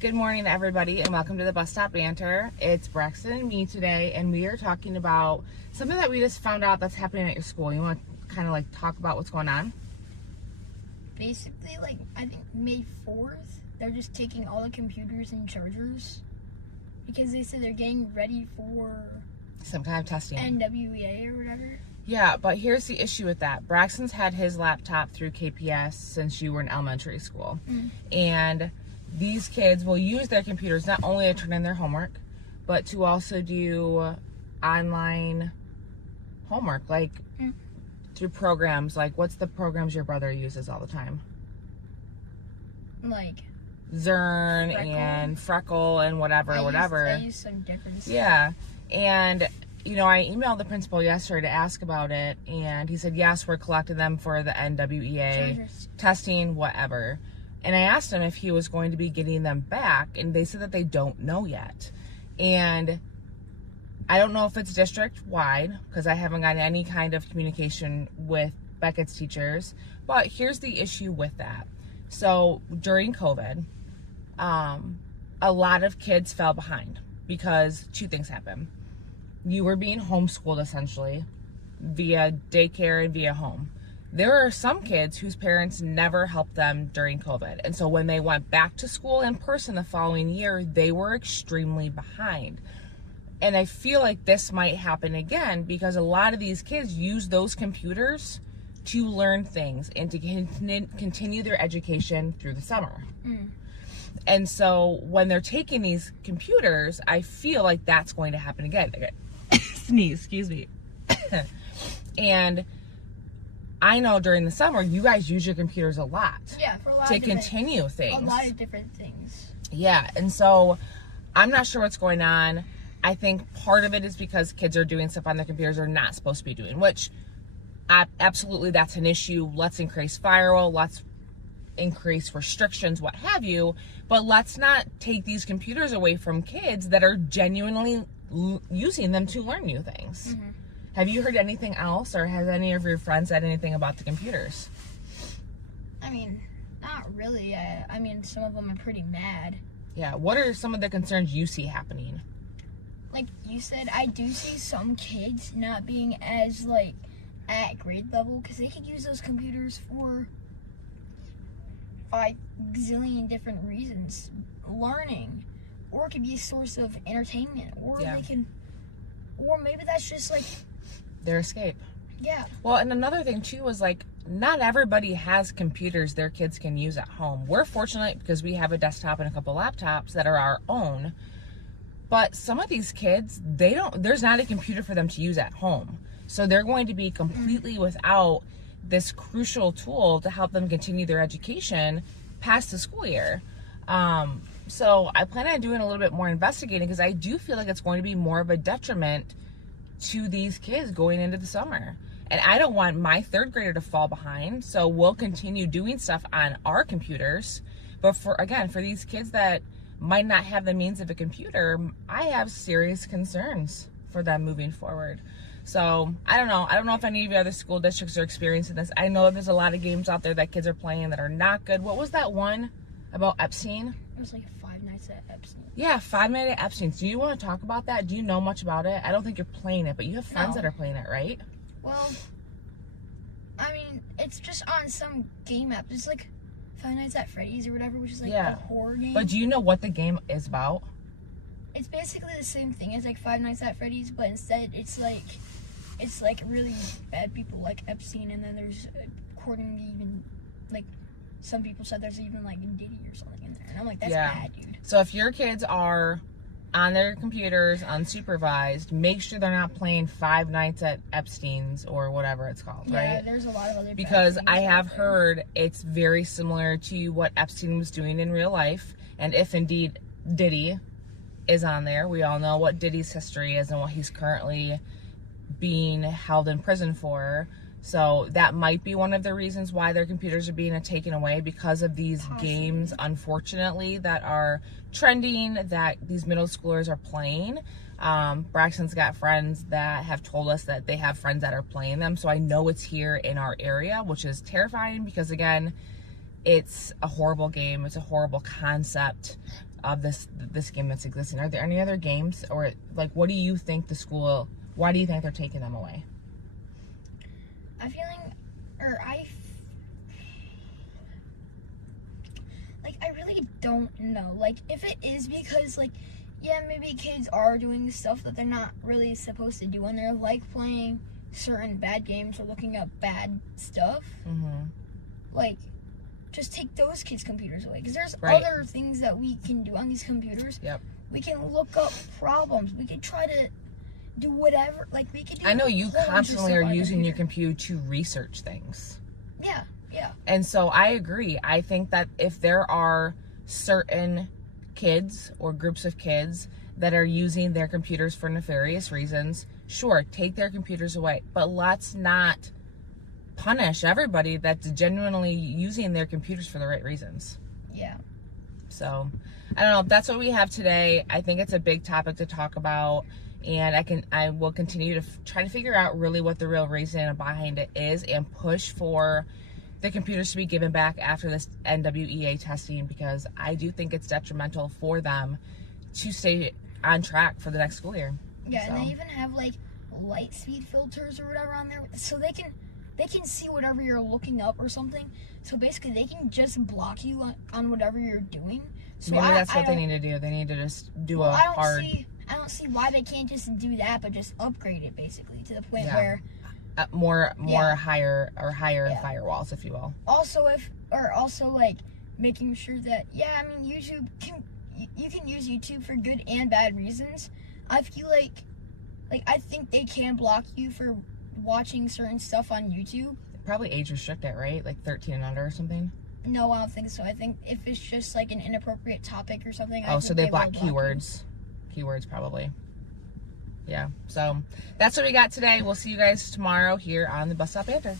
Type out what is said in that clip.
Good morning, everybody, and welcome to the Bus Stop Banter. It's Brax and me today, and we are talking about something that we just found out that's happening at your school. You want to kind of talk about what's going on? Basically, I think May 4th, they're just taking all the computers and chargers because they said they're getting ready for Some kind of testing. NWEA or whatever. Yeah, but here's the issue with that. Braxton's had his laptop through KPS since you were in elementary school. And these kids will use their computers not only to turn in their homework, but to also do online homework, through programs. What's the programs your brother uses all the time? Zern and Freckle and whatever. I use some different stuff. Yeah. And, I emailed the principal yesterday to ask about it, and he said, yes, we're collecting them for the NWEA Chargers. testing, whatever. And I asked him if he was going to be getting them back, and they said that they don't know yet. And I don't know if it's district-wide, because I haven't gotten any kind of communication with Beckett's teachers, but here's the issue with that. So during COVID, a lot of kids fell behind because two things happened. You were being homeschooled essentially via daycare and via home. There are some kids whose parents never helped them during COVID. And so when they went back to school in person the following year, they were extremely behind. And I feel like this might happen again because a lot of these kids use those computers to learn things and to continue their education through the summer. And so when they're taking these computers, I feel like that's going to happen again. Sneeze, excuse me. And I know during the summer, you guys use your computers a lot. Yeah, for a lot to of different, continue things. A lot of different things. Yeah, and so I'm not sure what's going on. I think part of it is because kids are doing stuff on their computers they're not supposed to be doing, which absolutely that's an issue. Let's increase firewall, let's increase restrictions, what have you, but let's not take these computers away from kids that are genuinely using them to learn new things. Have you heard anything else, or has any of your friends said anything about the computers? I mean, not really. I mean, some of them are pretty mad. Yeah, what are some of the concerns you see happening? Like you said, I do see some kids not being as, at grade level, because they could use those computers for 5 gazillion different reasons. Learning, or it could be a source of entertainment, or or maybe that's just, their escape. Yeah. Well, and another thing, too, is, not everybody has computers their kids can use at home. We're fortunate because we have a desktop and a couple laptops that are our own. But some of these kids, there's not a computer for them to use at home. So they're going to be completely without this crucial tool to help them continue their education past the school year. So I plan on doing a little bit more investigating because I do feel like it's going to be more of a detriment to these kids going into the summer. And I don't want my third grader to fall behind. So we'll continue doing stuff on our computers. But for these kids that might not have the means of a computer, I have serious concerns for them moving forward. So I don't know if any of your other school districts are experiencing this. I know there's a lot of games out there that kids are playing that are not good. What was that one about Epstein? It was 5 Nights at Epstein. Yeah, 5 Nights at Epstein. Do you want to talk about that? Do you know much about it? I don't think you're playing it, but you have friends that are playing it, right? Well, I mean, it's just on some game app. It's 5 Nights at Freddy's or whatever, which is a horror game. But do you know what the game is about? It's basically the same thing as 5 Nights at Freddy's, but instead it's really bad people like Epstein, and then there's according to even some people said there's even Diddy or something in there, and I'm that's bad, dude. So if your kids are on their computers unsupervised, make sure they're not playing 5 Nights at Epstein's or whatever it's called, right? Yeah, there's a lot of other because I have heard it's very similar to what Epstein was doing in real life, and if indeed Diddy is on there, we all know what Diddy's history is and what he's currently being held in prison for. So that might be one of the reasons why their computers are being taken away, because of these games, unfortunately, that are trending, that these middle schoolers are playing. Braxton's got friends that have told us that they have friends that are playing them. So I know it's here in our area, which is terrifying because, again, it's a horrible game. It's a horrible concept of this game that's existing. Are there any other games, or like, what do you think why do you think they're taking them away? I really don't know. Like, if it is because, like, yeah, maybe kids are doing stuff that they're not really supposed to do, and they're like playing certain bad games or looking up bad stuff. Like, just take those kids' computers away, because there's other things that we can do on these computers. We can look up problems. We can try to do whatever. Like, we can do. I know you constantly are using your computer to research things. Yeah. And so I agree. I think that if there are certain kids or groups of kids that are using their computers for nefarious reasons, sure, take their computers away. But let's not punish everybody that's genuinely using their computers for the right reasons. Yeah. So, I don't know. That's what we have today. I think it's a big topic to talk about. And I will continue to try to figure out really what the real reason behind it is, and push for the computers to be given back after this NWEA testing, because I do think it's detrimental for them to stay on track for the next school year. Yeah, and they even have like light speed filters or whatever on there, so they can see whatever you're looking up or something. So basically, they can just block you on whatever you're doing. So maybe that's what they need to do. They need to just do I don't see why they can't just do that, but just upgrade it basically to the point where more higher firewalls, if you will. Also, like making sure that YouTube you can use YouTube for good and bad reasons. I feel like I think they can block you for watching certain stuff on YouTube. Probably age restricted, right? Like 13 and under or something. No, I don't think so. I think if it's just like an inappropriate topic or something. So they block keywords. Keywords probably. Yeah. So that's what we got today. We'll see you guys tomorrow here on the Bus Stop Banter.